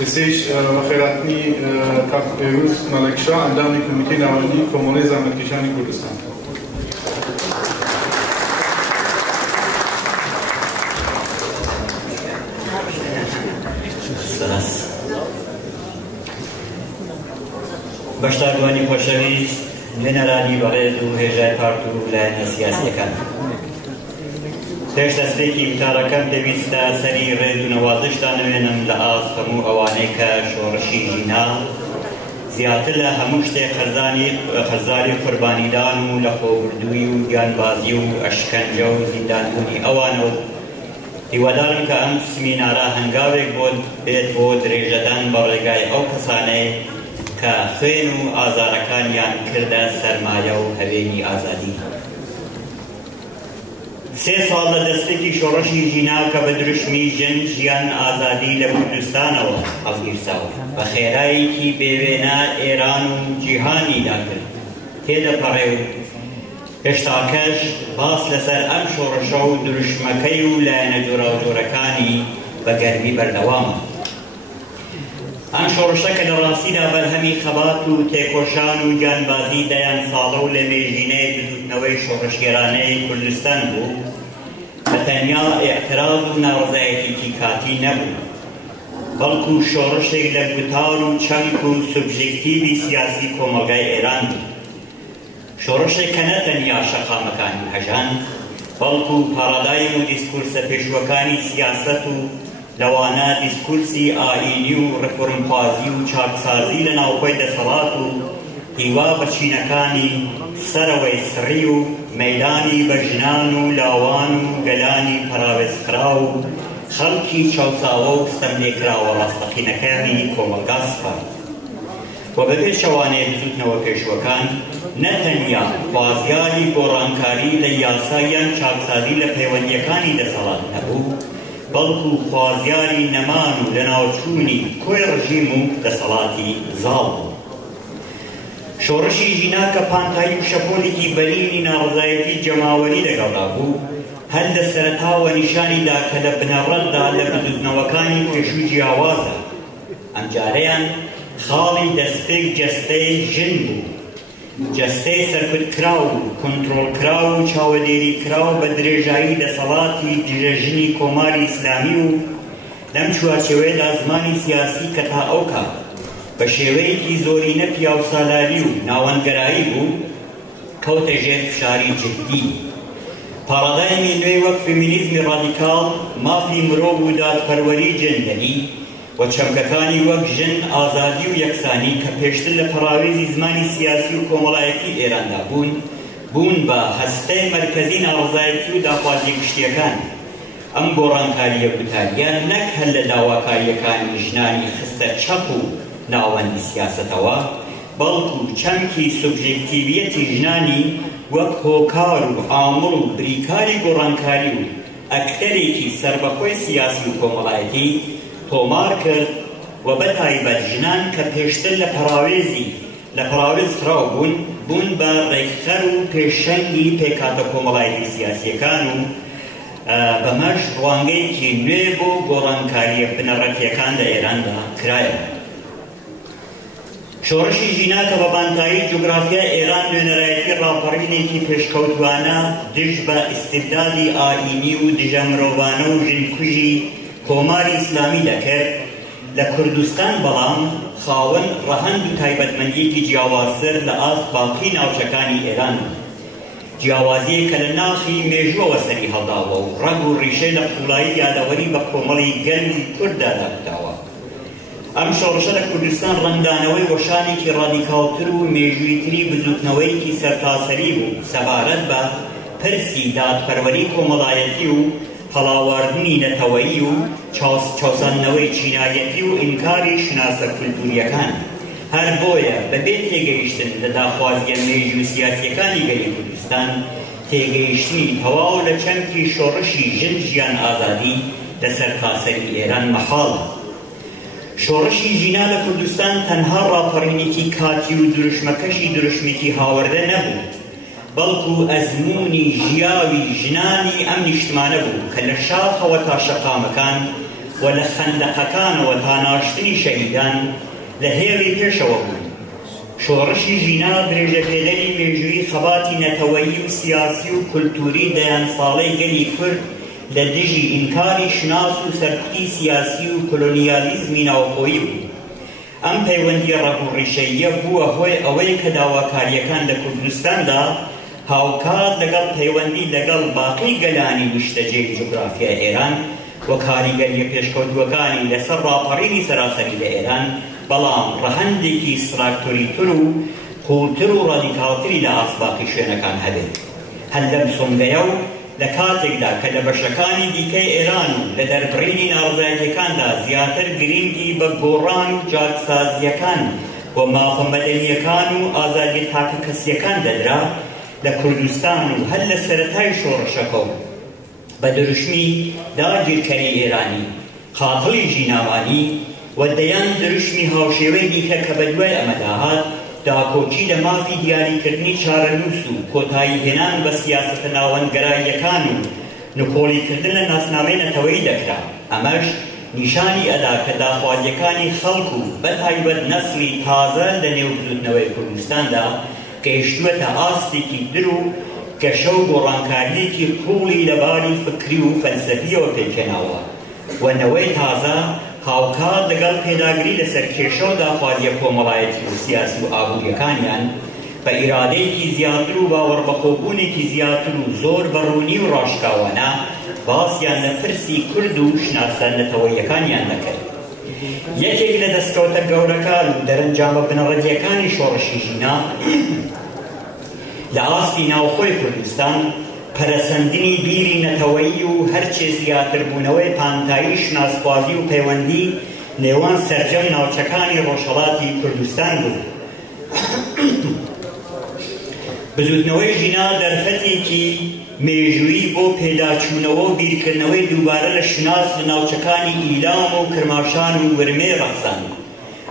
لسیش وخیراتنی کاک پیروز ملکشا اندامی کمیته ناوەندی کۆمەڵەی زانکۆکێشانی کوردستان. بەشداروانی خۆشەویست نوێنەرانی بەڕێز و هێژای پارت و لایەنە سیاسیەکان، پێش دەستپێکی وتارەکەم پێویستە سەری ڕێز و نەوازشتان نوێنم لە ئاست هەموو ئەوانەی کە شۆڕشی ژینا زیاتر لە هەموو شتێک خەرزاری قوربانیدان و لە خۆبردووی و گیانبازی و ئەشکەنجە و زیندانبوونی ئەوانەوە هیوادارم کە ئەم سمینارە هەنگاوێک بێت بۆ درێژەدان بە ڕێگای ئەو کەسانەی کە خوێن و ئازارەکانیان کردە سەرمایە و هەوێنی ئازادی. 3 ساڵ لە دەستپێکی شۆڕشی ژینا کە بە دروشمی ژن ژیان ئازادی لە کوردستانەوە هەڵگیرساوە بە خێرایەکی بێوێنە ئێران و جیهانی داکرد تێدەپەڕێ و هێشتاکەش باس لەسەر ئەم شۆڕشە و دروشمەکەی و لایەنە جۆراوجۆرەکانی بە گەرمی بەردەوامە. ئەم شۆڕشە کە لە ڕاستیدا بەرهەمی خەبات و تێکۆشان و گیانبازی دەیان ساڵە و لە مێژینەی دزوتنەوەی شۆڕشگێرانەی کوردستان بوو، بە تەنیا ئێعتراز و ناڕزایەتێکی کاتی نەبوو، بەڵکو شۆڕشێک لە گوتار و چەمک و سوبژێکتیڤی سیاسی کۆمەلگای ئێران بوو، شۆڕشێک کە نەتەنیا شەقامەکانی هەژان بەڵکو پارادایم و دیسکورسە پێشوەکانی سیاسەت و لەوانە دیسکورسی ئاینی و ڕفۆرمخوازی و چاکسازی لە ناوخۆی دەسەڵات و هیوا بەچینەکانی سەرەوەی سڕی و مەیدانی بە ژنان و لاوان و گەلانی پەراوێزکرا و خەڵکی چاوساوە و سەرلێکراوە ڕاستەقینەکانی کۆمەلگا سپارد و بەبێ شەوانەیە دزوتنەوە پێشوەکان نەتەنیا خوازیاری گۆڕانکاری لە یاساییان چاکسازی لە پەیوەندیەکانی دەسەڵات نەبوو، بەڵکو خوازیاری نەمان و لە ناوچوونی کۆی ڕژیم و دەسەڵاتی زاڵ بوو. شۆڕشی ژینا کە پانتایی و شەپۆلێکی بەرینی ناڕزایەتی جەماوەری لەگەڵدا بوو، هەر لە سەرەتاوە نیشانیدا کە لە بنەڕەتدا لە بدوتنەوەکانی پێشوو جیاوازە. ئەم جارەیان خاڵی دەستپێک جەستەی ژن بوو، جەستەی سەرکوتکراو و کۆنتڕۆڵکراو و چاوەدێریکراو بە درێژایی دەسەڵاتی دژەژنی کۆماری ئیسلامی و لەم چوارچێوەیەدا زمانی سیاسی کە تا ئەو کات بە شێوەیەکی زۆرینە پیاوسالاری و ناوەندگەرایی بوو کەوتە ژێر فشاری جددی. پارادایمی نوێی وەک فێمینیزمی ڕادیکاڵ، مافی مرۆڤ و دادپەروەری جەندەری و چەمکەکانی وەک ژن، ئازادی و یەکسانی کە پێشتر لە پەراوێزی زمانی سیاسی و کۆمەڵایەتی ئێراندا بوون بە هەستەی مەرکەزی ناڕزایەتی و داخوازی گشتیەکان. ئەم گۆڕانکاریە گوتاریە نەک هەر لە داواکاریەکانی ژنانی خستە چەق و ناوەندی سیاسەتەوە، بەڵکو چەمکی سوبژێکتیڤیەتی ژنانی وەک هۆکار و ئامڕ و بریکاری گۆڕانکاری و ئەکتەرێکی سەربەخۆی سیاسی و کۆمەڵایەتی تۆمار کرد و بەتایبەت ژنان کە پێشتر لە پەراوێز خراو بوون بە ڕێکخەر و پێشەنگی پێکاتە کۆمەڵایەتی سیاسیەکان و بەمەش ڕوانگەیەکی نوێ بۆ گۆڕانکاریە بنەڕەتیەکان لە ئێراندا کرایەوە. شۆڕشی ژینا کە بە بانتایی جوگرافیای ئێران نوێنەرایەتی ڕاپەڕینێکی پێشکەوتوانە دژ بە ئیستیبدادی ئاینی و دژە مرۆڤانە و ژنکوژی کۆماری ئیسلامی دەکرد، لە کوردستان بەڵام خاوەن ڕەهەند و تایبەتمەندیەکی جیاوازتر لە ئاست باقی ناوچەکانی ئێران بوو، جیاوازیە کە لە ناخی مێژووەوە سەری هەڵداوە و ڕەگ و ڕیشەی لە قوڵایی یادەوەری بە کۆمەڵی گەرمی کورددا دابداوە. ئەم شۆڕشە لە کوردستان ڕەنگدانەوەی وەشانێکی ڕادیکاڵتر و مێژوویتری بزوتنەوەیەکی سەرتاسەری بوو، سەبارەت بە پرسی دادپەروەری کۆمەڵایەتی و هەڵاواردنی نەتەوەیی و چاوساندنەوەی چینایەتی و ئینکاری شناسە کولتوریەکان. هەر بۆیە بەبێ تێگەیشتن لە داخوازیە مێژوو سیاسیەکانی گەلی کوردستان، تێگەیشتنی تەواو لە چەمکی شۆڕشی ژن ژیان ئازادی لە سەرتاسەری ئێران مەحاڵە. شۆڕشی ژینا لە کوردستان تەنها ڕاپەڕینێکی کاتی و دروشمەکەشی دروشمێکی هاوردە نەبوو، بەڵکو ئەزموونی ژیاوی ژنانی ئەم نیشتمانە بوو کە لە شاخەوە تا شەقامەکان و لە خەندەقەکانەوە تا ناشتنی شەهیدان لە هێڵی پێشەوە بوون. شۆڕشی ژینا درێژەپێدەری مێژووی خەباتی نەتەوەیی و سیاسی و کولتوری دەیان ساڵەی گەلی کورد لە دژی ئینکاری شناس و سەرکوتی سیاسی و کۆلۆنیالیزمی ناوخۆیی بوو. ئەم پەیوەندی ڕەبوڕیشەییە بووە هۆی ئەوەی کە داواکاریەکان لە کوردستاندا هاوکات لەگەڵ پەیوەندی لەگەڵ باقی گەلانی وشتەجێی جوگرافیای ئێران و کاریگەریە پێشکەوتووەکانی لەسەر ڕاپەڕینی سەراسەری لە ئێران، بەڵام ڕەهەندێکی ستراکتۆریتر و قوڵتر و ڕادیکاڵتری لە ئاسباقی شوێنەکان هەبێت. هەر لەم سۆنگەیە و لە کاتێکدا کە لە بەشەکانی دیکەی ئێران و لە دەربڕینی ناڕزایەتیەکاندا زیاتر گرنگی بە گۆڕان و جادسازیەکان و مافە مەدەنیەکان و ئازادی تاکە کەسیەکان دەدرا، لە کوردستان و هەر لە سەرەتای شۆڕشەکە و بە دروشمی داگیرکەری ئێرانی قاتڵی ژیناوانی و دەیان دروشمی هاوشێوەی دیکە کە بە دوای ئەمەدا هات داکۆچی لە مافی دیاریکردنی چارەنووس و کۆتایی هێنان بە سیاسەتە ناوەندگەراییەکان و نکۆڵیکردن لە ناسنامەی نەتەوەیی دەکرا. ئەمەش نیشانی ئەدا کە داخوازیەکانی خەڵک و بەتایبەت نەسلی تازە لە نێوبزوتنەوەی کوردستاندا گەیشتووەتە ئاستێکی در و گەشە و گۆڕانکاریەکی قوڵی لەباری فکری و فەلسەفیەوە پێکێناوە و نەوەی تازە هاوکات لەگەڵ پێداگری لەسەر کێشە و داخوازیە کۆمەڵایەتی و سیاسی و ئابوووریەکانیان بە ئیرادەیەکی زیاتر و باوەڕبەخۆبوونێکی زیاتر و زۆر بەڕوونی و ڕاشکاوانە باسییان لە پرسی کورد و شناسەنەتەوەیەکانیان دەکرد. یەکێک لە دەستکەوتە گەورەکان و دەرەنجامە بنەڕەتیەکانی شۆڕشی ژینا لە ئاستی ناوخۆی کوردستان پەرەسەندنی بیری نەتەوەیی و هەرچێ زیاتربوونەوەی پانتایی شناسخوازی و پەیوەندی نێوان سەرجەم ناوچەکانی ڕۆژهەڵاتی کوردستان بوو. بزوتنەوەی ژینا دەرفەتێکی مێژووی بۆ پێداچوونەوە و بیرکردنەوەی دووبارە لە شناس لە ناوچەکانی ئیلام و کرماشان و ورمێ ڕەخسان.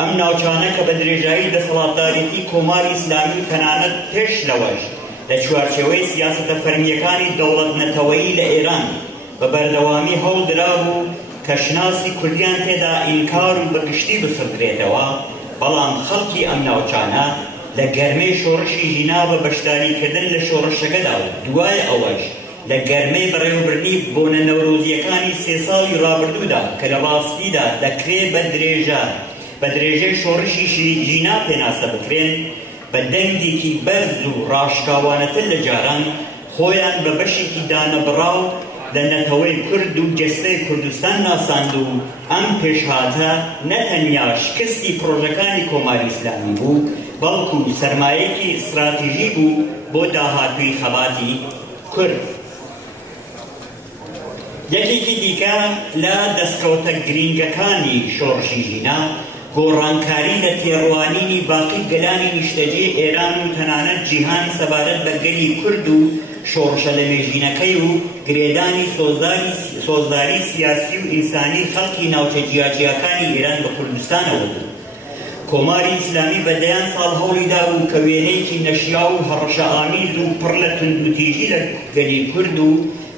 ئەم ناوچانە کە بە درێژایی دەسەڵاتدارێتی کۆماری ئیسلامی و تەنانەت پێش لەوەش لە چوارچێوەی سیاسەتە فەرمیەکانی دەوڵەت نەتەوەیی لە ئێران بە بەردەوامی هەوڵدرا بوو کە شناسی کوردیان تێدا ئینکار و بەگشتی بسڕدرێتەوە، بەڵام خەڵکی ئەم ناوچانە لە گەرمەی شۆڕشی ژینا بە بەشداریکردن لە شۆڕشەکەدا و دوای ئەوەش لە گەرمەی بەڕێوەبردنی بۆنە نەورۆزیەکانی سێ ساڵی ڕابردوودا کە لە ڕاستیدا دەکرێت بە درێژەی شۆڕشی ژینا پێناسە بکرێن، بە دەنگێکی بەرز و ڕاشکاوانەتر لە جاران خۆیان بە بەشێکی دانەبڕاو لە نەتەوەی کورد و جەستەی کوردستان ناساند و ئەم پێشهاتە نەتەنیا شکستی پرۆژەکانی کۆماری ئیسلامی بوو، بەڵکو سەرمایەکی ئستراتیژی بوو بۆ داهاتووی خەباتی کورد. یەکێکی دیکە لە دەستکەوتە گرینگەکانی شۆڕشی ژینا گۆڕانکاری لە تێڕوانینی باقی گەلانی نیشتەجێ ئێران و تەنانەت جیهان سەبارەت بە گەلی کورد و شۆڕشە لە مێژینەکەی و گرێدانی سۆزداری سیاسی و ئینسانی خەڵکی ناوچە جیاجیاکانی ئێران بە کوردستانەوە بوو. کۆماری ئیسلامی بەدەیان ساڵ هەوڵیدا و کە وێنەیەکی نەشیا و هەڕەشە ئامیز و پڕ لە توندوتیژی لە گەلی کورد و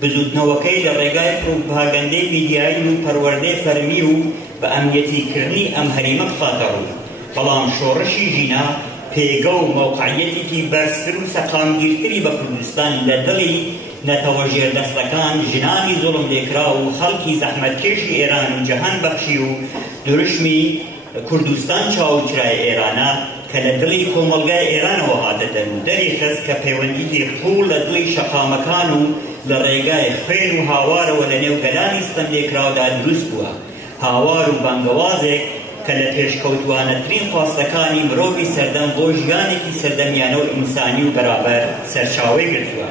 بزوتنەوەکەی لە ڕێگای پروپاگەندەی میدیایی و پەروەردەی فەرمی و بە ئەمنیەتیکردنی ئەم هەریمە بخاتە ڕوو، بەڵام شۆڕشی ژینا پێگە و مەوقعیەتێکی بەرزتر و سەقامگیرتری بە کوردستان لە دڵی نەتەوە ژێردەستەکان، ژنانی زوڵم لێکرا و خەڵکی زەحمەتکێشی ئێران و جەهان بەخشی و دروشمی کوردستان چاوچرای ئێرانە کە لە دڵی کۆمەڵگای ئێرانەوە هاتە دەری خست کە پەیوەندی قوڵ لە دڵی شەقامەکان و لە ڕێگای خوێن و هاوارەوە لە نێو گەلانی ستەم لێکراودا دروست بووە، هاوار و بانگەوازێک کە لە پێشکەوتوانەترین خواستەکانی مرۆڤی سەردەم بۆ ژیانێکی سەردەمیانە و ئینسانی و بەرابەر سەرچاوەی گرتووە.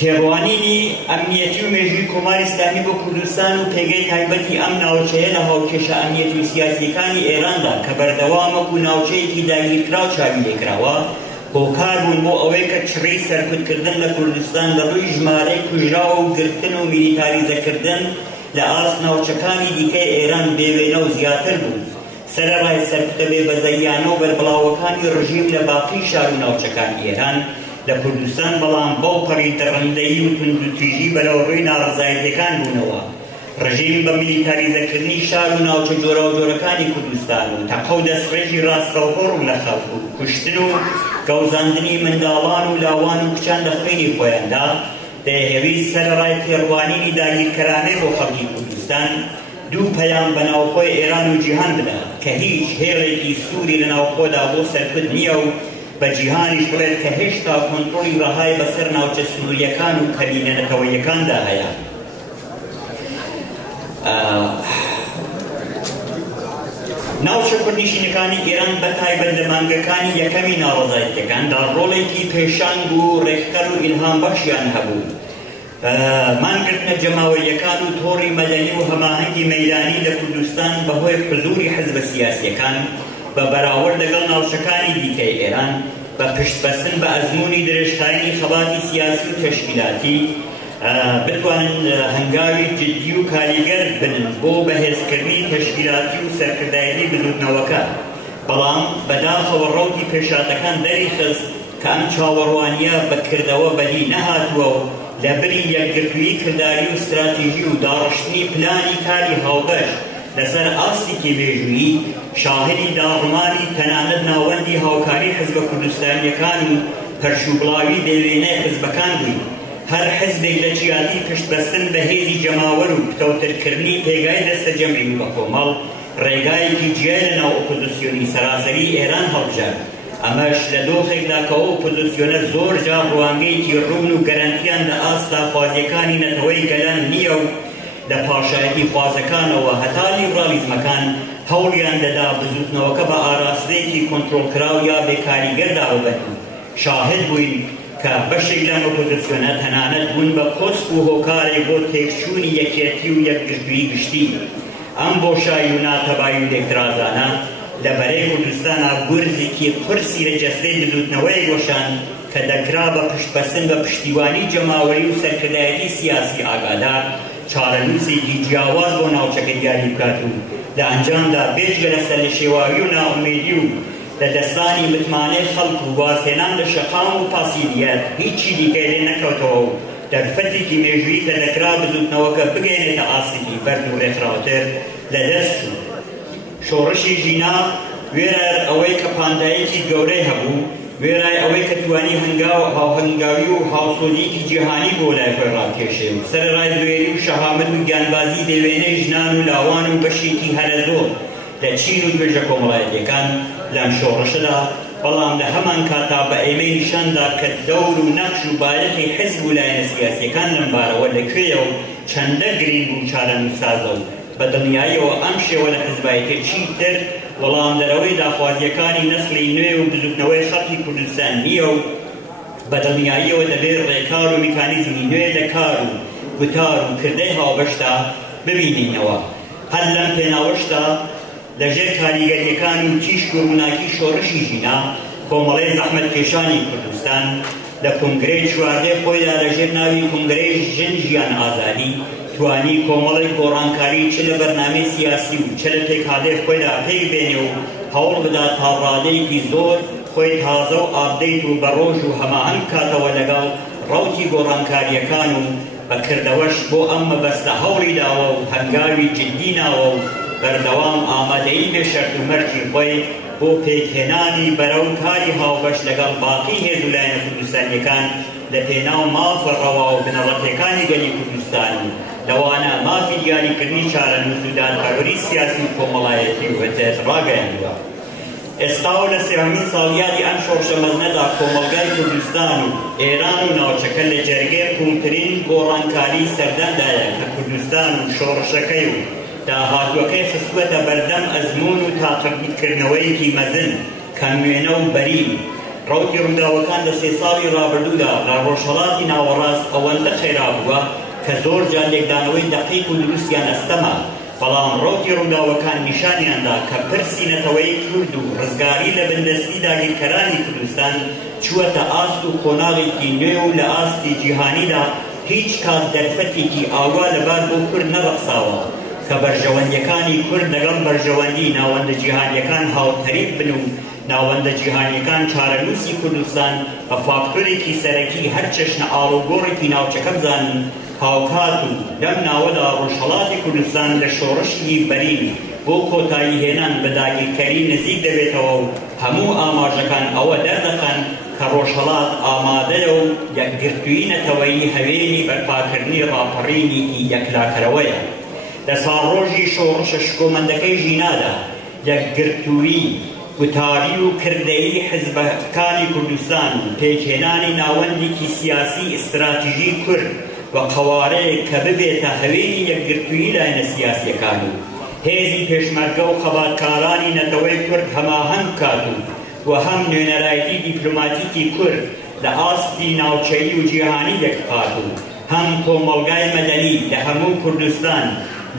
تێڕوانینی ئەمنیەتی و مێژووی کۆماری ئیسلامی بۆ کوردستان و پێگەی تایبەتی ئەم ناوچەیە لە هاوکێشە ئەمنیەتی و سیاسیەکانی ئێراندا کە بەردەوامە و ناوچەیەکی داگیرکرا و چاوی لێکراوە هۆکار بوون بۆ ئەوەی کە چڕی سەرکوتکردن لە کوردستان لە ڕووی ژمارەی کوژراوە و گرتن و میلیتاریزەکردن لە ئاست ناوچەکانی دیکەی ئێران بێوێنە و زیاتر بوو. سەرەڕای سەرکوتە بێبەزەییانە و بەربڵاوەکانی ڕژیم لە باقی شار و ناوچەکانی ئێران لە کوردستان، بەڵام بەڵپەڕی دڕندەیی و توندوتیژی بەرەو ڕووی ناڕزایەتیەکان بوونەوە. ڕژیم بە میلیتاریزەکردنی شار و ناوچە جۆرە و جۆرەکانی کوردستان و تەقە و دەستڕێژی ڕاستەوخۆڕ و لە خەڵک و کوشتن و گەوزاندنی منداڵان و لاوان و کچان لە خوێنی خۆیاندا دەیهێوی سەرڕای پێڕوانینی داگیرکەرانەی بۆ خەڵکی کوردستان دوو پەیام بە ناوخۆی ئێران و جیهان بدات کە هیچ هێڵێکی سووری لە ناوخۆدا بۆ سەرکرد نییە و بە جیهانیش بڵێت کە هێشتا کۆنتڕۆلی ڕەهای بەسەر ناوچە سنووریەکان و کەلینەنەتەوەیەکاندا هەیە. ناوچە کوردنشینەکانی ئێران بە تایبەت لە مانگەکانی یەکەمی ناڕەزایەتیەکاندا ڕۆڵێکی پێشانگ و ڕێکخەر و ئیلهامبەخشیان هەبوو. مانگرتنە جەماوەریەکان و تۆڕی مەدەنی و هەماهەنگی مەیدانی لە کوردستان بەهۆی حزوری حزبە سیاسیەکان بە بەراورد لەگەڵ ناوچەکانی دیکەی ئێران بە پشتبەستن بە ئەزموونی درێژخایینی خەباتی سیاسی و تەشکیلاتی بتوانن هەنگاوی جدی و کاریگەر بنن بۆ بەهێزکردنی تەشکیلاتی و سەرکردایەتی بزوتنەوەکە. بەڵام بەداخەوە ڕەوتی پێشاتەکان دەریخست کە ئەم چاوەڕوانیە بەکردەوە بەدی نەهاتووە و لە بری یەکگرتووی کرداری و استراتیژی و داڕشتنی پلانی کاری هاوبەش لەسەر ئاستێکی مێژوویی شاهدی داڕمانی تەنانەت ناوەندی هاوکاری حزبە کوردستانیەکان و پەرشوبڵاوی دەیوێنەی حزبەکان بووین. هەر حزبێک لە جیاتی پشتبەستن بە هێزی جەماوەر و پتەوترکردنی پێگای دەستە جەمعی و بە کۆمەڵ ڕێگایەکی جیای لەناو ئۆپۆزیسیۆنی سەراسەری ئێران هەڵبژارد. ئەمەش لە دۆخێکدا کە ئەو ئۆپۆزیسیۆنە زۆر جار ڕوانگەیەکی ڕوون و گەرانتیان لە ئاستا خوازیەکانی نەتەوەی گەلان نییە و لە پاشایەتی خوازەکانەوە هەتا لیبرالیزمەکان هەوڵیان دەدا بزوتنەوەکە بە ئاراستەیەکی کۆنتڕۆڵکراو یا بێکاریگەردا ببەن. شاهد بووین کە بەشێک لەم ئۆپۆزیسیۆنە تەنانەت بوون بە کۆسپ و هۆکارێک بۆ تێکچوونی یەکێتی و یەکگرتووی گشتی. ئەم بۆشایی و ناتەبایی و لێکدرازانە لە بەرەی کوردستانە گورزێکی قورسی لە جەستەی بزوتنەوەی گۆشان کە دەکرا بە پشتبەستن بە پشتیوانی جەماوەری و سەرکردایەتی سیاسی ئاگادار چارەنووسێکی جیاواز بۆ ناوچەکە دیاری بکات و لە ئەنجامدا بێجگە لەسەر لە شێواوی و ناومێدی و لە دەستانی متمانەی خەڵک و وازهێنان لە شەقام و پاسیلیەت هیچی دیکەی لێ نەکەوتەوە و دەرفەتێکی مێژوویی کە دەکرا بزوتنەوەکە بگەێنێتە ئاسیلی بەرد و ڕێکخراوتر لە دەست چوو. شۆڕشی ژینا وێرە ئەوەی کە پاندایەکی گەورەی هەبوو، وێرای ئەوەی کە توانی هاوهەنگاوی و هاوسۆدیەکی جیهانی بۆ لای خۆی ڕاکێشێ و سەرڕای دوێری و شەهامەت و گیانبازی دەوێنەی ژنان و لاوان و بەشێکی هەرە زۆر لە چین و توێژە کۆمەڵایەتیەکان لەم شۆڕشەدا. بەڵام لە هەمان کاتا بە ئێمەی نیشاندا کە دەور و نەقش و بایەخی حزب و لایەنە سیاسیەکان لەم بارەوە لەکوێیە و چەندە گرنگ و چارەنووسسازە و بە دڵنیاییەوە ئەم شێوە لە حزبایەتێکی تر وەڵام دەرەوەی داخوازیەکانی نەسڵی نوێ و بزوتنەوەی خەڵکی کوردستان نییە و بە دڵنیاییەوە دەبێت ڕێکار و میکانیزمی نوێ لە کار و گوتار و کردەی هاوبەشدا ببینینەوە. هەر لەم پێناوەشدا لەژێر کاریگەریەکان و تیشک و ڕووناکی شۆڕشی ژینا کۆمەڵەی زەحمەتکێشانی کوردستان لە کۆنگرەی چواردەی خۆیدا لەژێر ناوی کۆنگرەی ژن ژیان ئازادی توانی کۆمەڵی گۆڕانکاری چ لە بەرنامەی سیاسی و چ لە تێکهادەی خۆیدا پێی بێنێ و هەوڵ بدات تا ڕادەیەکی زۆر خۆی تازە و ئابدەیت و بەڕۆژ و هەماهەنگ کاتەوە لەگەڵ ڕەوتی گۆڕانکاریەکان و بەکردەوەش بۆ ئەم مەبەستە هەوڵی داوە و هەنگاوی جددی ناوە و بەردەوام ئامادەیی بێشەرت و مەرجی خۆی بۆ پێکهێنانی بەرەو کاری هاوبەش لەگەڵ باقی هێز و لایەنە کوردستانیەکان لە پێناو مافە ڕەوا و بنەڕەتیەکانی گەلی کوردستان و لەوانە مافی دیاریکردنی چارەنووس و دادپەروەری سیاسی و کۆمەڵایەتی و هەتێت ڕاگەیاندووە. ئێستا و لە سێهەمین ساڵیادی ئەم شۆڕشە مەزنەدا کۆمەلگای کوردستان و ئێران و ناوچەکە لە جەرگەی کوڵترین گۆڕانکاری سەردەمدایە کە کوردستان و شۆڕشەکەی و داهاتوەکەی خستووەتە بەردەم ئەزموون و تاقیکردنەوەیەکی مەزن کە نوێنە و بەرین. ڕەوتی ڕووداوەکان لە 3 ساڵی ڕابردوودا لە ڕۆژهەڵاتی ناوەڕاست ئەوەندە خێرا بووە کە زۆر جار لێکدانەوەی دەقیق و دروستیان ئەستەما. بەڵام ڕۆتی ڕووداوەکان نیشانیاندا کە پرسی نەتەوەی کورد و ڕزگاری لە بندەستی داگیرکەرانی کوردستان چووەتە ئاست و قۆناغێکی نوێ و لە ئاستی جیهانیدا هیچ کات دەرفەتێکی ئاوا لەبار بۆ کورد نەڕەخساوە کە بەرژەوەندیەکانی کورد لەگەڵ بەرژەوەندی ناوەندە جیهانیەکان هاوتەریب بن و ناوەندە جیهانیەکان چارەنووسی کوردستان بە فاکتۆرێکی سەرەکی هەر چەشنە ئاڵوگۆڕێکی ناوچەکە بزانن هاوکات و لەم ناوەدا ڕۆژهەڵاتی کوردستان لە شۆڕشی بەرین بۆ کۆتایی هێنان بە داگیرکەری نزیک دەبێتەوە و هەموو ئاماژەکان ئەوە دەردەخەن کە ڕۆژهەڵات ئامادەیە و یەکگرتووی نەتەوەیی هەوێنی بەرپاکردنی ڕاپەڕینێکی یەکلاکەرەوەیە. لە ساڵڕۆژی شۆڕشە شکۆمەندەکەی ژینادا یەکگرتووی وتاری و کردەیی حزبەکانی کوردستان و پێکهێنانی ناوەندێکی سیاسی ئستراتیژی کورد و قەوارەیەک کە ببێتە هەوێنی یەکگرتووی لایەنە سیاسیەکان و هێزی پێشمەرگە و خەباتکارانی نەتەوەی کورد هەماهەنگ بکات و هەم نوێنەرایەتی دیپلۆماتیکی کورد لە ئاستی ناوچەیی و جیهانی یەکبکات و هەم کۆمەڵگای مەدەنی لە هەموو کوردستان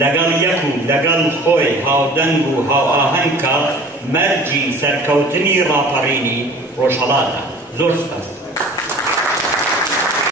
لەگەڵ یەک و لەگەڵ خۆی هاودەنگ و هاوئاهەنگ کە مەرجی سەرکەوتنی ڕاپەڕینی ڕۆژهەڵاتە. زۆر سپاس.